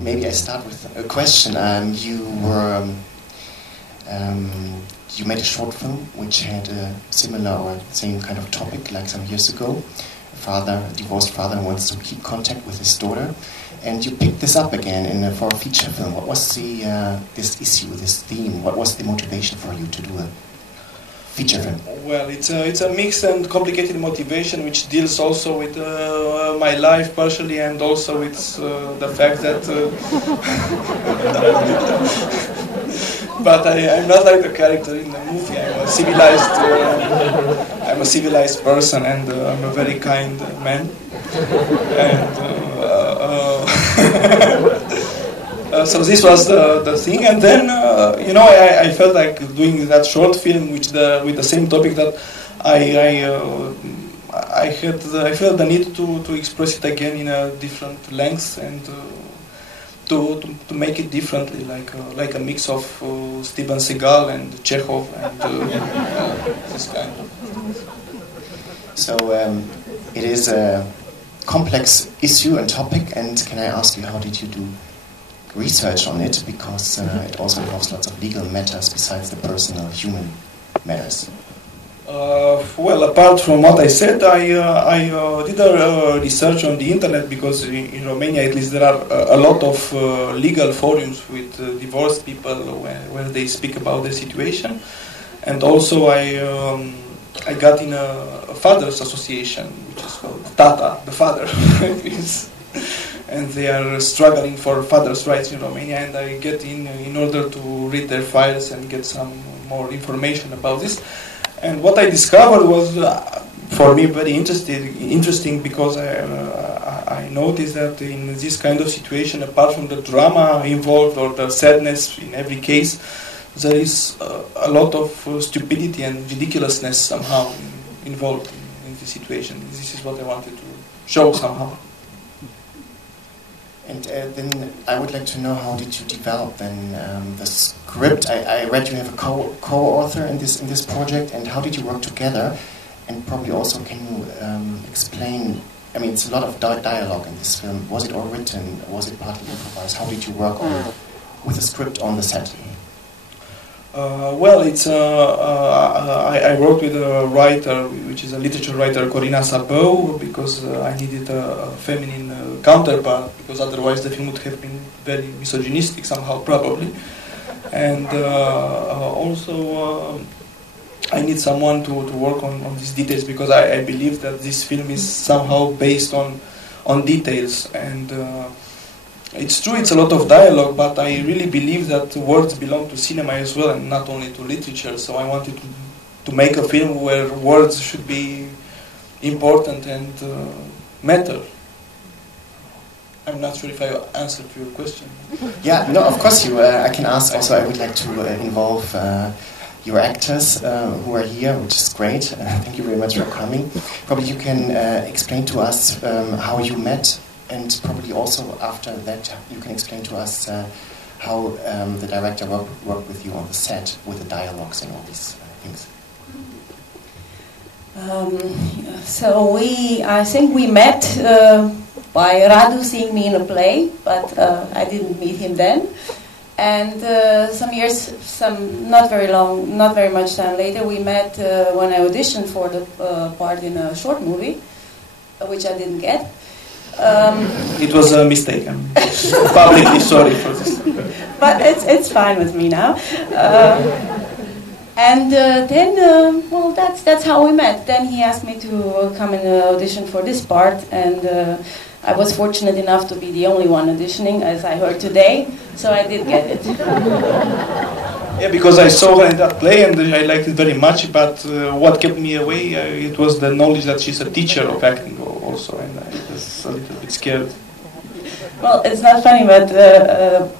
maybe I start with a question. You made a short film which had a similar or same kind of topic like some years ago. A divorced father who wants to keep contact with his daughter, and you picked this up again for a feature film. What was this issue, this theme? What was the motivation for you to do a feature film? Well, it's a mixed and complicated motivation which deals also with my life partially, and also with the fact that but I'm not like the character in the movie. I'm a civilized person, and I'm a very kind man. And so this was the thing, and then I felt like doing that short film with the same topic that I felt the need to express it again in a different length, and to make it differently, like a mix of Steven Seagal and Chekhov and this kind of. So it is a complex issue and topic, and can I ask you, how did you do research on it? Because it also involves lots of legal matters besides the personal human matters. Well, apart from what I said, I did a research on the internet, because in Romania, at least, there are a lot of legal forums with divorced people where they speak about their situation, and also I got in a fathers association, which is called Toata, the father, and they are struggling for fathers' rights in Romania, and I get in order to read their files and get some more information about this. And what I discovered was, for me, very interesting, because I noticed that in this kind of situation, apart from the drama involved or the sadness in every case, there is a lot of stupidity and ridiculousness somehow involved in this situation. This is what I wanted to show somehow. And then I would like to know, how did you develop then the script? I read you have a co-author in this project, and how did you work together? And probably also, can you explain? I mean, it's a lot of dialogue in this film. Was it all written? Was it partly improvised? How did you work with the script on the set? Well, I worked with a writer, which is a literature writer, Corina Sabău, because I needed a feminine counterpart, because otherwise the film would have been very misogynistic somehow, probably. And also I need someone to work on these details, because I believe that this film is somehow based on details, and it's true, it's a lot of dialogue, but I really believe that words belong to cinema as well, and not only to literature. So I wanted to make a film where words should be important and matter. I'm not sure if I answered your question. Yeah, no, of course you. I can ask also. I would like to involve your actors who are here, which is great. Thank you very much for coming. Probably you can explain to us how you met. And probably also after that, you can explain to us how the director worked with you on the set, with the dialogues and all these things. I think we met by Radu seeing me in a play, but I didn't meet him then. And not very much time later, we met when I auditioned for the part in a short movie, which I didn't get. It was a mistake. I'm publicly sorry for this. But it's fine with me now. Well, that's how we met. Then he asked me to come and audition for this part, and I was fortunate enough to be the only one auditioning, as I heard today, so I did get it. Yeah, because I saw her in that play and I liked it very much, but what kept me away, it was the knowledge that she's a teacher of acting also, and I was a little bit scared. Well, it's not funny, but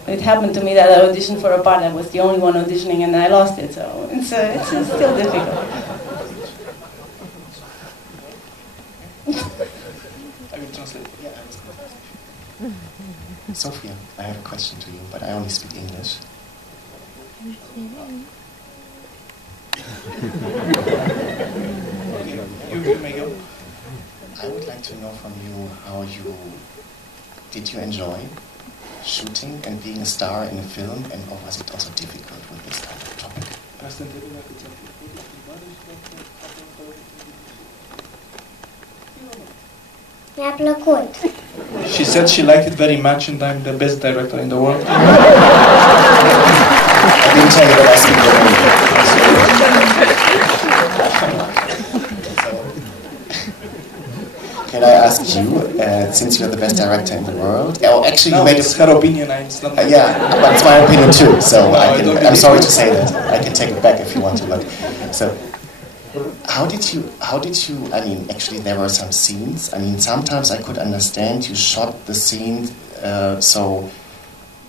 it happened to me that I auditioned for a part. I was the only one auditioning and I lost it, so it's still difficult. I will translate. Sofia, I have a question to you, but I only speak English. You may go. I would like to know from you how did you enjoy shooting and being a star in a film, and or was it also difficult with this kind of topic? Mi-a plăcut. She said she liked it very much, and I'm the best director in the world. I didn't tell you that I speak Romanian. Can I ask you, since you're the best director in the world? Oh, actually, No, you made it's her opinion. It's not. yeah, but it's my opinion too. So No, I don't I'm sorry believe to say that. I can take it back if you want to. But so, how did you? I mean, actually, there were some scenes. I mean, sometimes I could understand you shot the scene so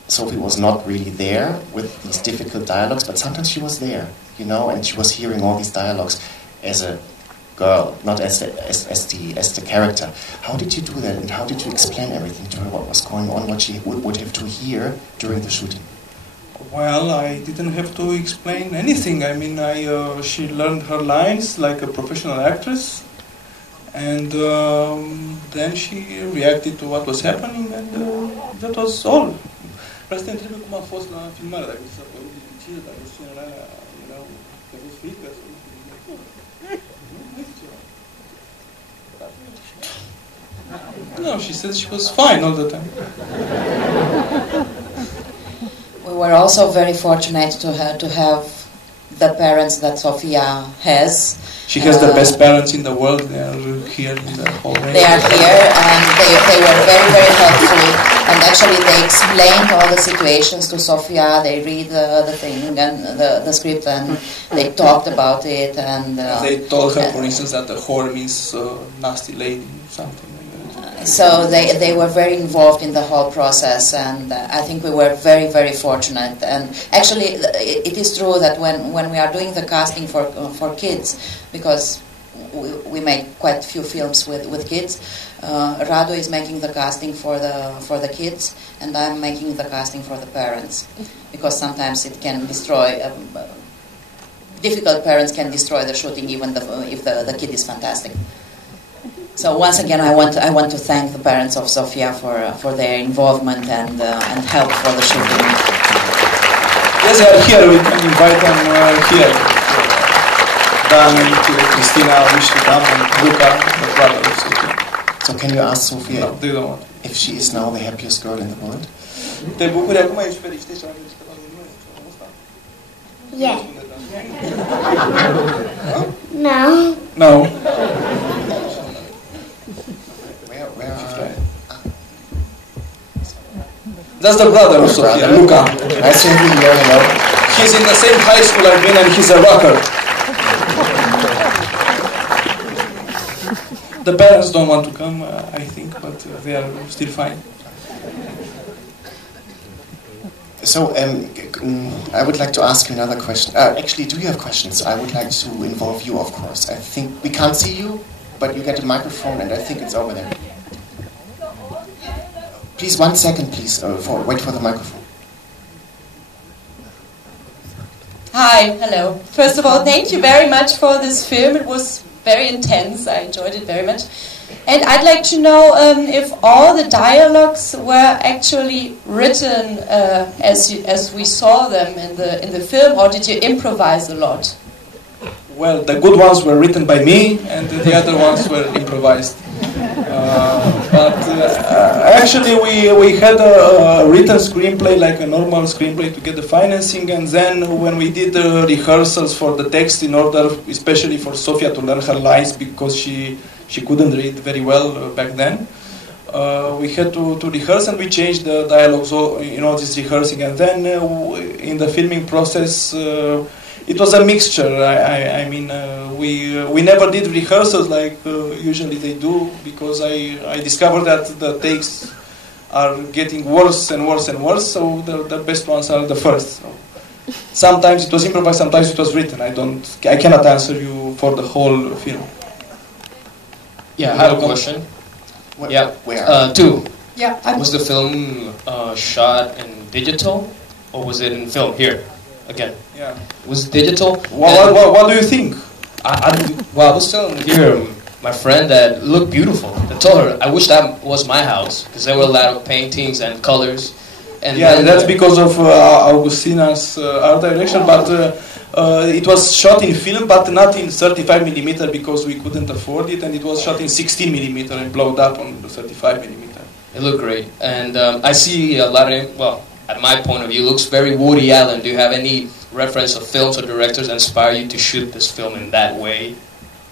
Sophie was not really there with these difficult dialogues, but sometimes she was there, you know, and she was hearing all these dialogues as a girl, not as the character. How did you do that, and how did you explain everything to her? What was going on? What she would have to hear during the shooting? Well, I didn't have to explain anything. I mean, she learned her lines like a professional actress, and then she reacted to what was happening, and that was all. Vreau să te întreb cum a fost la filmare, dacă s-a părut dificil, dacă scenele alea erau, că a fost frică, No, she said she was fine all the time. We were also very fortunate to have the parents that Sofia has. She has the best parents in the world. They are here in the hallway. They are here, and they were very, very helpful. And actually, they explained all the situations to Sofia. They read the thing and the script, and they talked about it. And they told her, for instance, that the whore means nasty lady, something. So they were very involved in the whole process, and I think we were very, very fortunate. And actually, it is true that when we are doing the casting for kids, because we make quite a few films with kids, Radu is making the casting for the kids, and I'm making the casting for the parents, because sometimes it can destroy. Difficult parents can destroy the shooting, even if the kid is fantastic. So once again, I want to thank the parents of Sofia for their involvement and help for the shooting. Yes, they are here. We can invite them here. Dan and Cristina wish to come, and Luca, the brother of Sofia. So can you ask Sofia No, they don't want. if she is now the happiest girl in the world? Te bucuri acum, ești fericită și aveți ceva de noi? Yeah. No. No. Where are... That's the brother of Sofia, Luca. Nice to have you here, hello. He's in the same high school I've been, and he's a rocker. The parents don't want to come, I think, but they are still fine. So, I would like to ask you another question. Actually, do you have questions? I would like to involve you, of course. I think we can't see you, but you get a microphone, and I think it's over there. Please, 1 second, please. Wait for the microphone. Hi, hello. First of all, thank you very much for this film. It was very intense. I enjoyed it very much. And I'd like to know if all the dialogues were actually written as we saw them in the film, or did you improvise a lot? Well, the good ones were written by me, and the other ones were improvised. But actually, we had a written screenplay, like a normal screenplay, to get the financing, and then when we did the rehearsals for the text, in order, especially for Sofia to learn her lines, because she couldn't read very well back then, we had to rehearse, and we changed the dialogues in all this rehearsing, and then in the filming process, it was a mixture. I mean, we never did rehearsals like usually they do, because I discovered that the takes are getting worse and worse and worse, so the best ones are the first. So sometimes it was improvised, sometimes it was written. I cannot answer you for the whole film. Yeah, I have a question. Where? Two. Yeah. Was the film shot in digital, or was it in film? Here, again. Yeah. Was it digital? What do you think? I was telling here my friend that looked beautiful. I told her I wish that was my house, because there were a lot of paintings and colors. And yeah, then, that's because of Augustina's art direction, but it was shot in film, but not in 35mm because we couldn't afford it, and it was shot in 16mm and blown up on the 35mm. It looked great, and I see a lot of, well, at my point of view, it looks very Woody Allen. Do you have any reference of films or directors that inspire you to shoot this film in that way?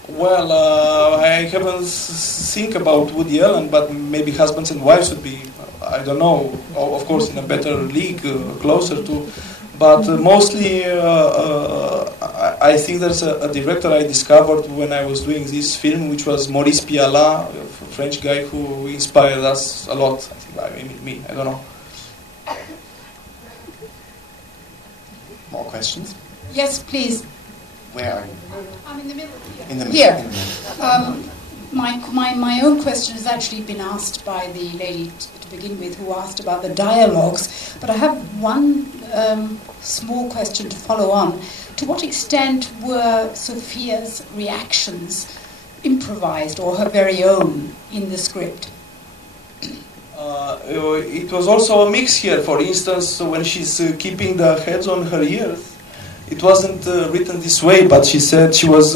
Well, I haven't think about Woody Allen, but maybe Husbands and Wives would be, I don't know, of course in a better league, closer to, but mostly I think there's a director I discovered when I was doing this film, which was Maurice Pialat, a French guy who inspired us a lot. I think, me, I don't know. More questions? Yes, please. Where are you? I'm in the middle. In the Here. In the middle. My own question has actually been asked by the lady to begin with, who asked about the dialogues. But I have one small question to follow on. To what extent were Sofia's reactions improvised or her very own in the script? It was also a mix here. For instance, when she's keeping the heads on her ears, it wasn't written this way, but she said she was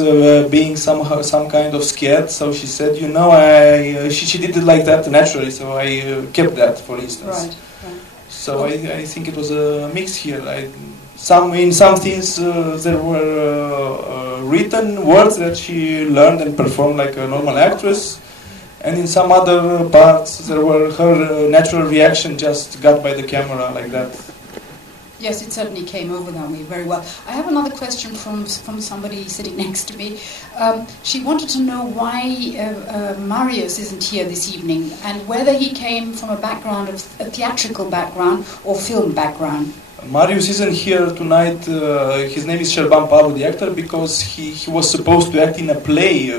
being some kind of scared. So she said, you know, she did it like that naturally. So I kept that, for instance. Right. So I think it was a mix here. In some things there were written words that she learned and performed like a normal actress. And in some other parts, there were her natural reaction just got by the camera like that. Yes, it certainly came over that way very well. I have another question from somebody sitting next to me. She wanted to know why Marius isn't here this evening and whether he came from a background of a theatrical background or film background. Marius isn't here tonight. His name is Serban Pavlu, the actor, because he was supposed to act in a play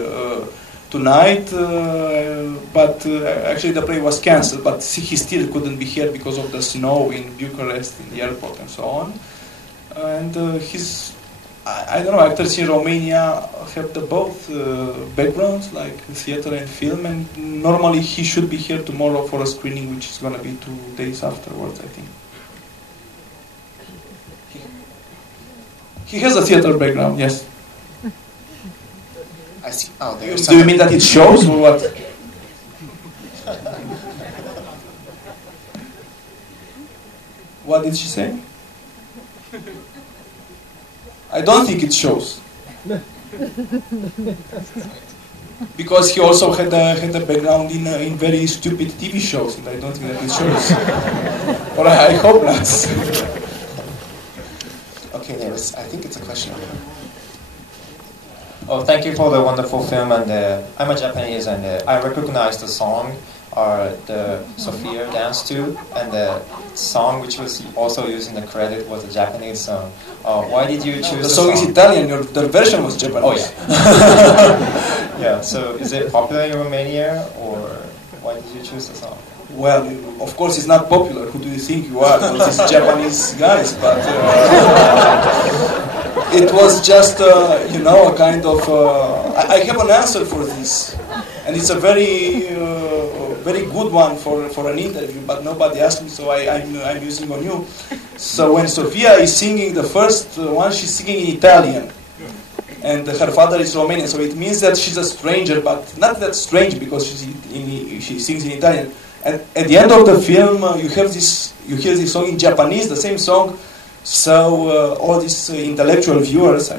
tonight, but actually the play was cancelled, but he still couldn't be here because of the snow in Bucharest, in the airport and so on. And I don't know, actors in Romania have both backgrounds, like theater and film, and normally he should be here tomorrow for a screening, which is going to be 2 days afterwards, I think. He has a theater background, yes. I see. Oh, Do you mean that it shows or what? What did she say? I don't think it shows. Because he also had a background in very stupid TV shows, and I don't think that it shows. Or I hope not. Okay, I think it's a question over here. Oh, thank you for the wonderful film, and I'm a Japanese, and I recognize the song the Sofia danced to, and the song which was also used in the credit was a Japanese song. Why did you choose the song? Is Italian, the version was Japanese. Oh yeah. Yeah, so is it popular in Romania, or why did you choose the song? Well, of course it's not popular. Who do you think you are? Well, these Japanese guys, but it was just, you know, a kind of... I have an answer for this, and it's a very good one for an interview, but nobody asked me, so I'm using on you. So when Sofia is singing the first one, she's singing in Italian, and her father is Romanian, so it means that she's a stranger, but not that strange because she sings in Italian. And at the end of the film, you hear this song in Japanese, the same song. So all these intellectual viewers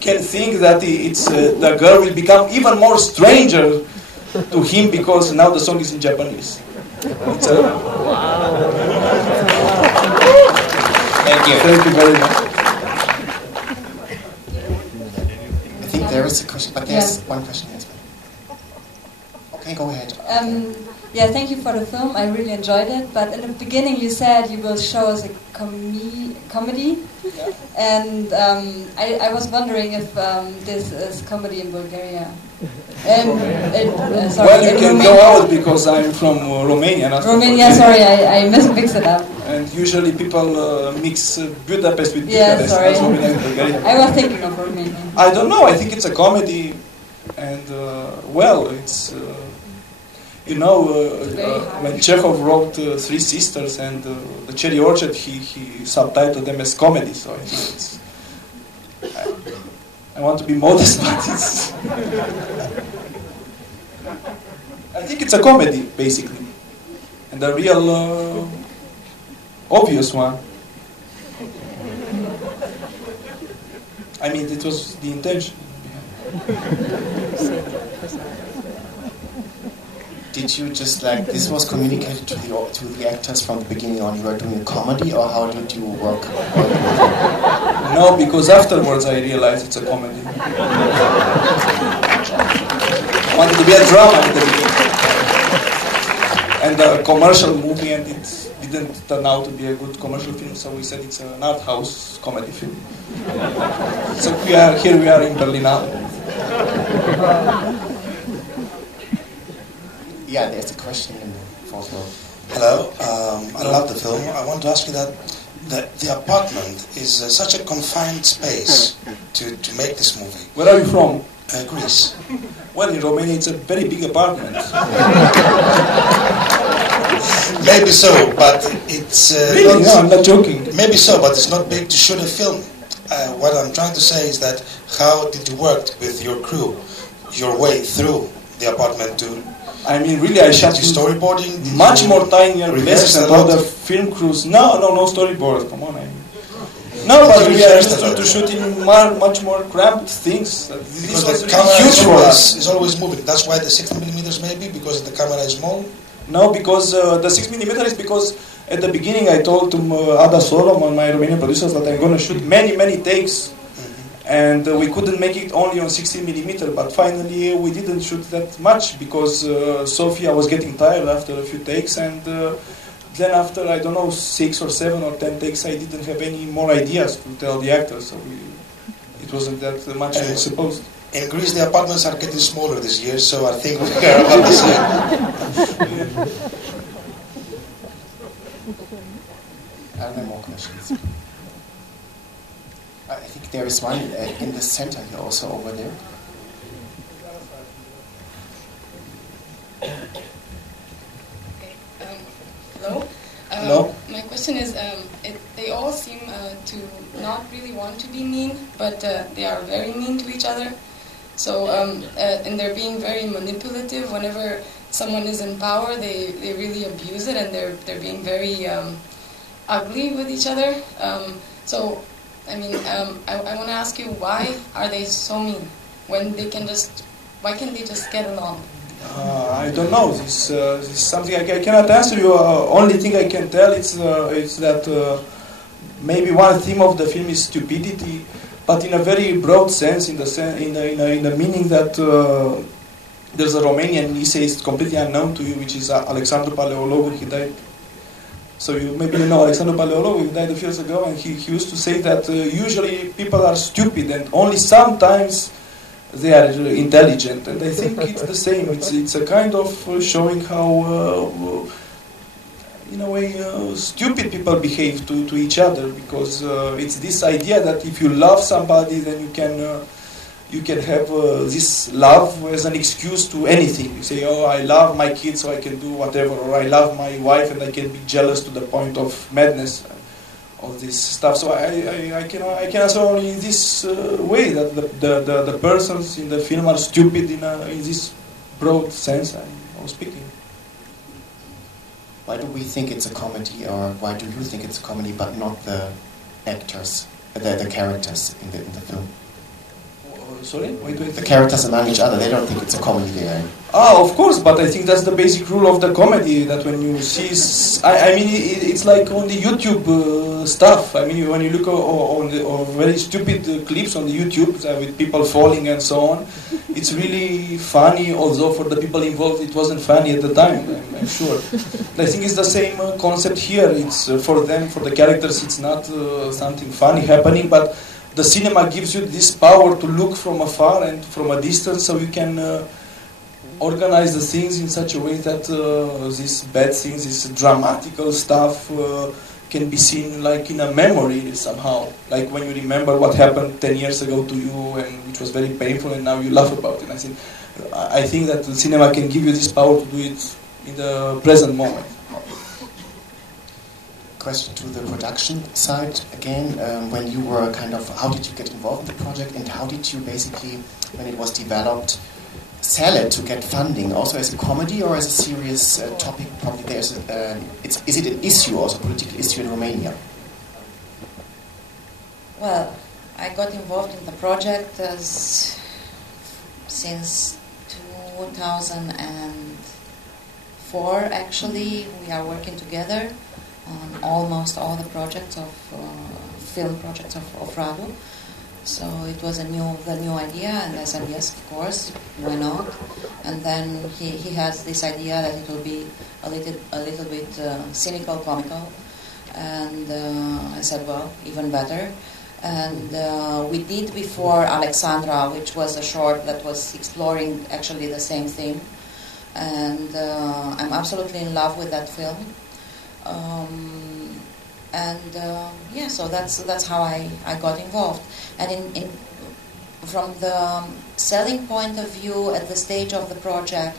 can think that the girl will become even more stranger to him because now the song is in Japanese. Thank you. Thank you very much. I think there is a question, but there's one question as well. Okay, go ahead. Yeah, thank you for the film. I really enjoyed it. But in the beginning, you said you will show us a comedy, and I was wondering if this is comedy in Bulgaria. Sorry, well, you can go out because I'm from Romania. Not Romania, sorry, I mixed it up. And usually people mix Budapest with Bucharest. Sorry. Romania and Bulgaria. I was thinking of Romania. I don't know. I think it's a comedy, and well, You know, when Chekhov wrote Three Sisters and The Cherry Orchard, he subtitled them as comedy. So I think it's, I want to be modest, but it's. I think it's a comedy, basically, and a real obvious one. I mean, it was the intention. Did you just like this was communicated to the actors from the beginning on? You were doing a comedy, or how did you work with it? No, because afterwards I realized it's a comedy. I wanted to be a drama at the beginning, and a commercial movie, and it didn't turn out to be a good commercial film. So we said it's an art house comedy film. So we are in Berlinale. Yeah, there's a question in the fourth row. Hello, I love the film. I want to ask you that the apartment is such a confined space to make this movie. Where are you from? Greece. Well, in Romania it's a very big apartment. Maybe so, but it's really? No, I'm not joking. Maybe so, but it's not big to shoot a film. What I'm trying to say is that how did you work with your crew, your way through the apartment to... I mean, really, I shot storyboarding much more tinier places than other film crews. No storyboard. Come on, no, but we are used to shooting much more cramped things. Because the camera is always moving. That's why the 60mm maybe, because the camera is small. No, because the 6mm is because at the beginning I told to Ada Solomon, my Romanian producers, that I'm going to shoot many takes. And we couldn't make it only on 16mm, but finally we didn't shoot that much because Sofia was getting tired after a few takes, and then after, I don't know, 6 or 7 or 10 takes, I didn't have any more ideas to tell the actors, so it wasn't that much as I was supposed. In Greece, the apartments are getting smaller this year, so I think we are about the same. Are there more questions? I think there is one in the center here, also over there. Okay. Hello. Hello. My question is, they all seem to not really want to be mean, but they are very mean to each other. So, and they're being very manipulative. Whenever someone is in power, they really abuse it, and they're being very ugly with each other. So. I mean, I want to ask you, why are they so mean when they can why can't they just get along? I don't know. This is something I cannot answer you. Only thing I can tell is that maybe one theme of the film is stupidity, but in a very broad sense, in the meaning that there's a Romanian essayist completely unknown to you, which is Alexandru Paleologu. He died. So maybe you know Alexandru Paleologu, he died a few years ago, and he used to say that usually people are stupid and only sometimes they are intelligent. And I think it's the same. It's a kind of showing how, in a way, stupid people behave to each other, because it's this idea that if you love somebody, then you can have this love as an excuse to anything. You say, oh, I love my kids so I can do whatever, or I love my wife and I can be jealous to the point of madness, all this stuff. So I can answer only in this way, that the persons in the film are stupid in this broad sense I was speaking. Why do we think it's a comedy, or why do you think it's a comedy, but not the actors, the characters in the film? Sorry? The characters among each other, they don't think it's a comedy there. Of course, but I think that's the basic rule of the comedy, that when you see... I mean, it's like on the YouTube stuff. I mean, when you look on very stupid clips on the YouTube with people falling and so on, it's really funny, although for the people involved it wasn't funny at the time, I'm sure. I think it's the same concept here. It's for them, for the characters, it's not something funny happening, but the cinema gives you this power to look from afar and from a distance, so you can organize the things in such a way that these bad things, this dramatical stuff can be seen like in a memory somehow. Like when you remember what happened 10 years ago to you, and which was very painful, and now you laugh about it. I think that the cinema can give you this power to do it in the present moment. Question to the production side again. When you were how did you get involved in the project, and how did you basically, when it was developed, sell it to get funding, also as a comedy or as a serious topic? Probably there's is it an issue, also a political issue in Romania? Well, I got involved in the project since 2004. Actually, we are working together on almost all the projects of film projects of Radu. So it was the new idea, and I said yes, of course, why not? And then he has this idea that it will be a little bit cynical, comical, and I said, well, even better. And we did before Alexandra, which was a short that was exploring actually the same theme, and I'm absolutely in love with that film. Yeah, so that's how I got involved. And from the selling point of view at the stage of the project,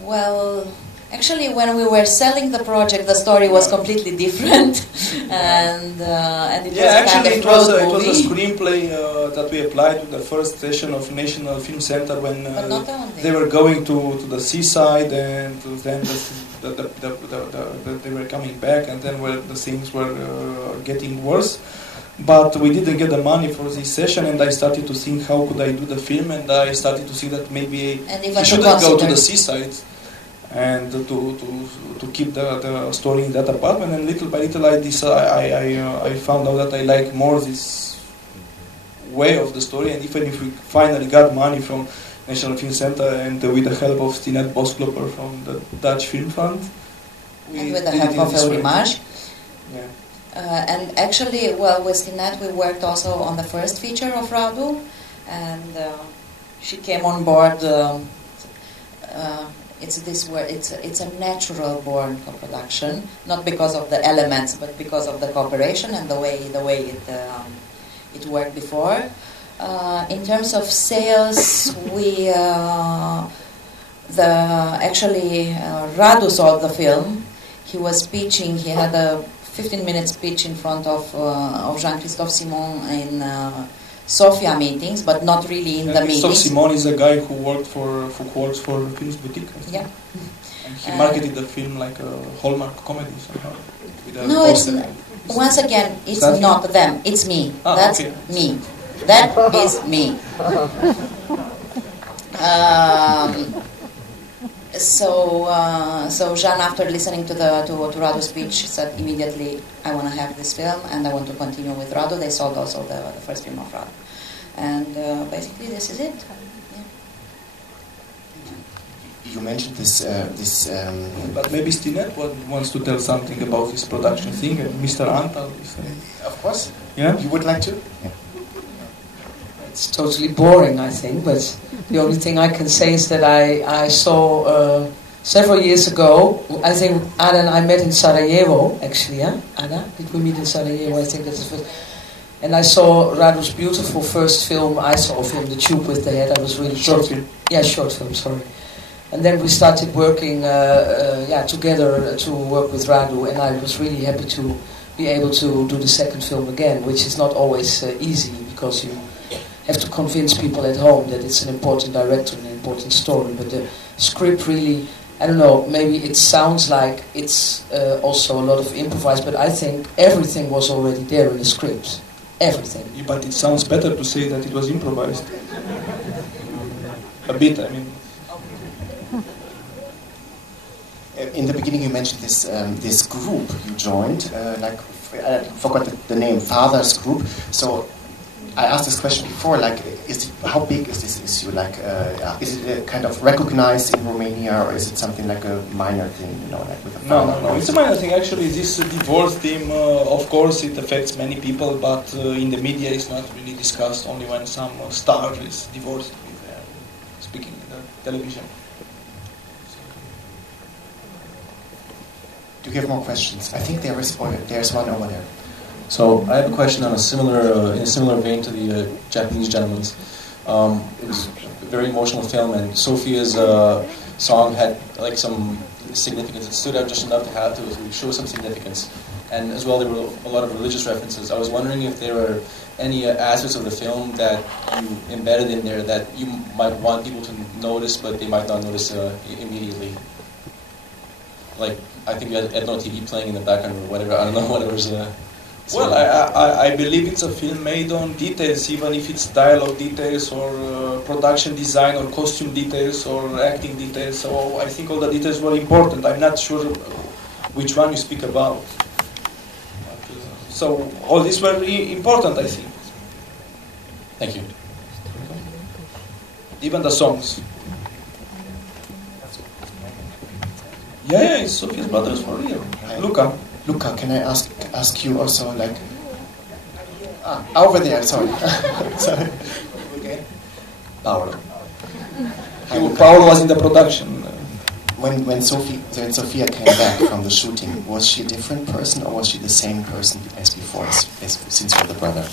well, actually when we were selling the project, the story was completely different, and it was actually kind of it was a screenplay that we applied to the first session of National Film Center when they were going to the seaside, and then they were coming back, and then the things were getting worse. But we didn't get the money for this session, and I started to think how could I do the film, and I started to think that maybe I shouldn't go to the seaside and to keep the story in that apartment. And little by little I found out that I like more this way of the story, and even if we finally got money from National Film Center and with the help of Stinet Boskloper from the Dutch Film Fund, and with the help of Eurimaj. Yeah. And actually, well, with Stinet we worked also on the first feature of Radu, and she came on board. It's a natural born co-production, not because of the elements, but because of the cooperation and the way it worked before. In terms of sales, Radu saw the film. He was speeching. He had a 15-minute speech in front of Jean-Christophe Simon in Sofia meetings, but not really in the meetings. Christophe Simon is a guy who works for Films Boutique. Yeah. And he marketed the film like a Hallmark comedy somehow. No, it's once again, it's not them. It's me. That's okay. Me. That is me. So Jean, after listening to Radu's speech, said immediately, I want to have this film and I want to continue with Radu. They sold also the first film of Radu. And basically this is it. Yeah. You mentioned this... But maybe Stinet wants to tell something about this production thing, and Mr. Antal. Of course. Yeah? You would like to? Yeah. It's totally boring, I think, but the only thing I can say is that I saw several years ago, I think Anna and I met in Sarajevo, actually, yeah? Anna, did we meet in Sarajevo? I think that's the first. And I saw Radu's beautiful first film. I saw of him, The Tube with the Head. I was really short film. Yeah, short film, sorry. And then we started working together to work with Radu, and I was really happy to be able to do the second film again, which is not always easy, because you have to convince people at home that it's an important director and an important story. But the script really, I don't know, maybe it sounds like it's also a lot of improvised, but I think everything was already there in the script. Everything. Yeah, but it sounds better to say that it was improvised. A bit, I mean. In the beginning you mentioned this group you joined, I forgot the name, Fathers Group. So I asked this question before, how big is this issue? Is it kind of recognized in Romania, or is it something like a minor thing, with a No, it's a minor thing. Actually, this divorce theme, of course, it affects many people, but in the media it's not really discussed, only when some star is divorced, speaking in the television. Do you have more questions? I think there's one over there. So I have a question on in a similar vein to the Japanese gentleman's. It was a very emotional film, and Sofia's song had like some significance. It stood out just enough to have to show some significance. And as well, there were a lot of religious references. I was wondering if there were any aspects of the film that you embedded in there that you might want people to notice, but they might not notice immediately. Like, I think you had Ethno TV playing in the background or whatever. I don't know, whatever's... Well, I believe it's a film made on details, even if it's dialogue details or production design or costume details or acting details. So I think all the details were important. I'm not sure which one you speak about. So all these were important, I think. Thank you. Even the songs. Yeah, it's Sofia's brothers for real. Luca. Luca, can I ask you also, like... over there, sorry. Sorry. Okay. Paolo. Paolo was in the production. When Sofia came back from the shooting, was she a different person or was she the same person as before, since you're the brother?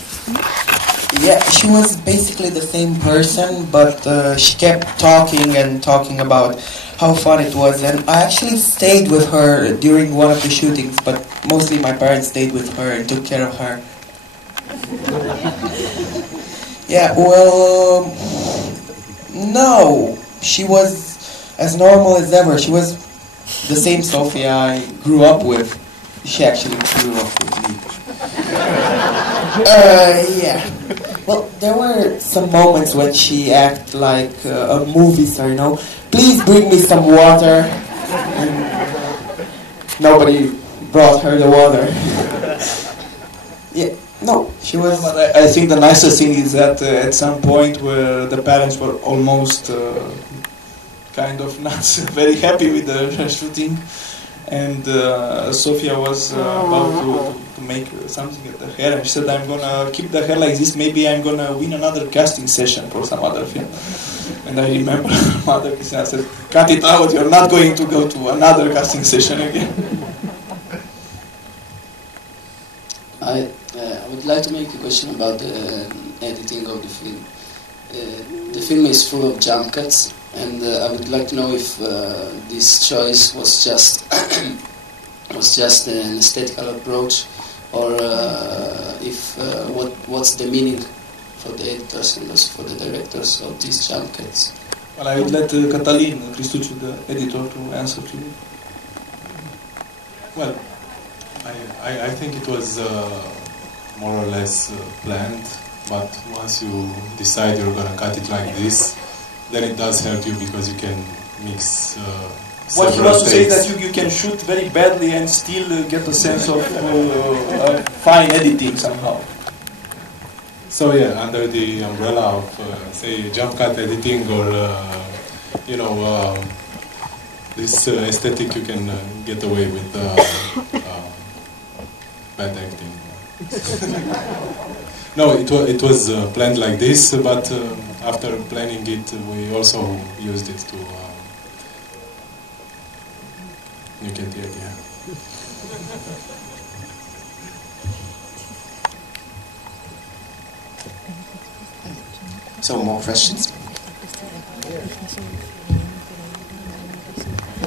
Yeah, she was basically the same person, but she kept talking about how fun it was, and I actually stayed with her during one of the shootings, but mostly my parents stayed with her and took care of her. Yeah, well, no, she was as normal as ever. She was the same Sofia I grew up with. She actually grew up with me. Yeah. Well, there were some moments when she acted like a movie star, you know. Please bring me some water. And nobody brought her the water. Yeah, no, she was... But I think the nicest thing is that at some point where the parents were almost kind of not very happy with the shooting, and Sofia was about to make something at the hair, and she said, I'm going to keep the hair like this, maybe I'm going to win another casting session for some other film. And I remember Mother Christina said, cut it out, you're not going to go to another casting session again. I would like to make a question about the editing of the film. The film is full of jump cuts, and I would like to know if this choice was just an aesthetical approach, or if what's the meaning for the editors and also for the directors of these jump cuts. Well, I would let Cătălin Cristuciu, the editor, to answer to you. Well, I think it was more or less planned, but once you decide you're going to cut it like this, then it does help you because you can mix what he wants to say is that you can shoot very badly and still get a sense of fine editing somehow. So yeah, under the umbrella of, say, jump cut editing or, this aesthetic, you can get away with bad acting. No, it was planned like this, but after planning it, we also used it to... you get the idea. So, more questions?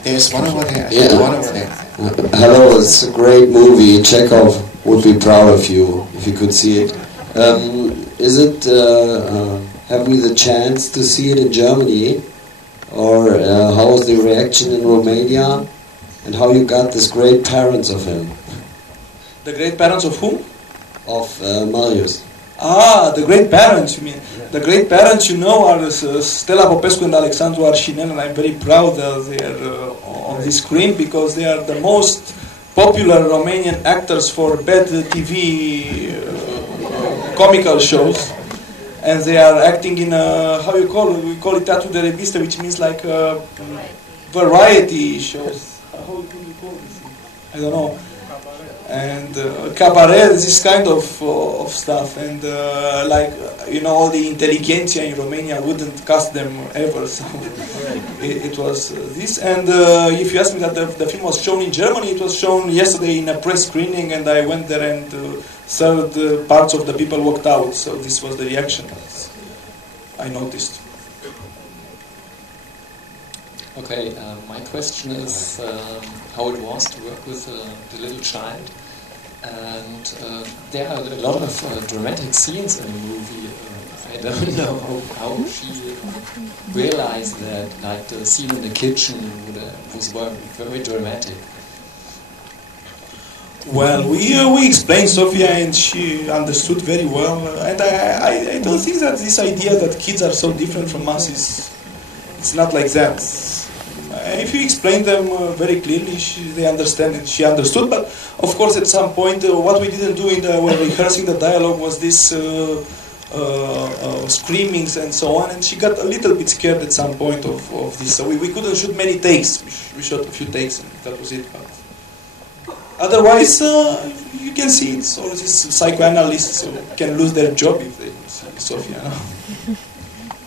There's one over there. Yeah. One over there. Hello, it's a great movie. Chekhov would be proud of you if you could see it. Is it, have we the chance to see it in Germany? Or how was the reaction in Romania? And how you got this great parents of him? The great parents of whom? Of Marius. Ah, the great parents, you mean. The great parents, you know, are Stella Popescu and Alexandru Arșinel, and I'm very proud that they are on this screen because they are the most popular Romanian actors for bad TV comical shows. And they are acting in how you call it? We call it teatru de revistă, which means like variety shows. How do you call this? I don't know. And cabaret, this kind of stuff, and like all the intelligentsia in Romania wouldn't cast them ever. So it was this. And if you ask me that the film was shown in Germany, it was shown yesterday in a press screening, and I went there and served parts of the people walked out. So this was the reaction I noticed. Okay, my question is how it was to work with the little child. And there are a lot of dramatic scenes in the movie. I don't know how she realized that, like the scene in the kitchen was very dramatic. Well, we explained Sofia and she understood very well. And I don't think that this idea that kids are so different from us it's not like that. If you explain them very clearly, they understand it. She understood, but of course at some point what we didn't do when rehearsing the dialogue was this screamings and so on, and she got a little bit scared at some point of this. So we couldn't shoot many takes. We shot a few takes and that was it. But otherwise, you can see it's all these psychoanalysts can lose their job if they see Sofia. No?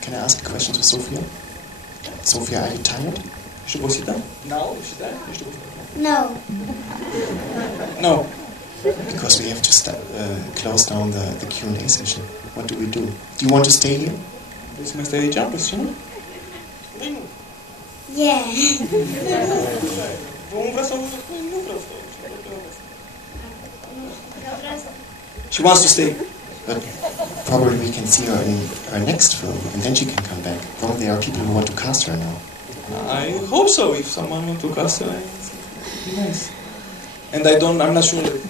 Can I ask a question to Sofia? Sofia, are you tired? Should we sit down? No, No. No. Because we have to close down the Q&A session. What do we do? Do you want to stay here? Yeah. She wants to stay. But probably we can see her in her next film, and then she can come back. Probably there are people who want to cast her now. I hope so. If someone wants to cast her, it's nice. And I'm not sure that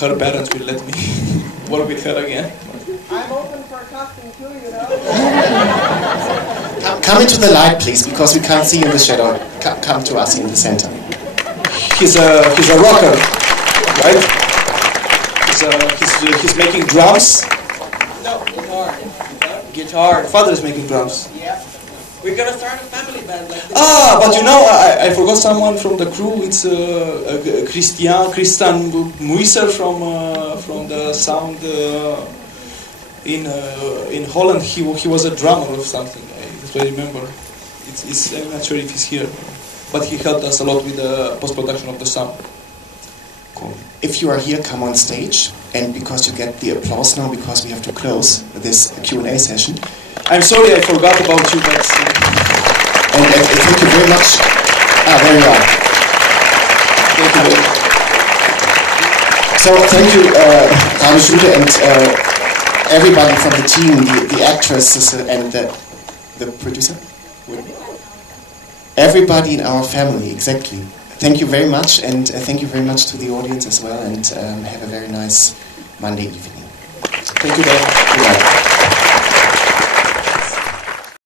her parents will let me work with her again. I'm open for casting too, you know. Come into the light, please, because we can't see you in the shadow. Come to us in the center. He's a rocker, right? He's making drums. No, guitar. Father is making drums. Yeah. We're gonna start a family band like this. But you know, I forgot someone from the crew. It's Christian Muiser from the sound in Holland. He was a drummer or something. That's what I remember. I'm not sure if he's here, but he helped us a lot with the post-production of the sound. Cool. If you are here, come on stage, and because you get the applause now, because we have to close this Q&A session. I'm sorry I forgot about you, but... And thank you very much. There you are. Thank you very much. So thank you, Radu Jadu, and everybody from the team, the actresses and the producer. Everybody in our family, exactly. Thank you very much, and thank you very much to the audience as well, and have a very nice Monday evening. Thank you very much.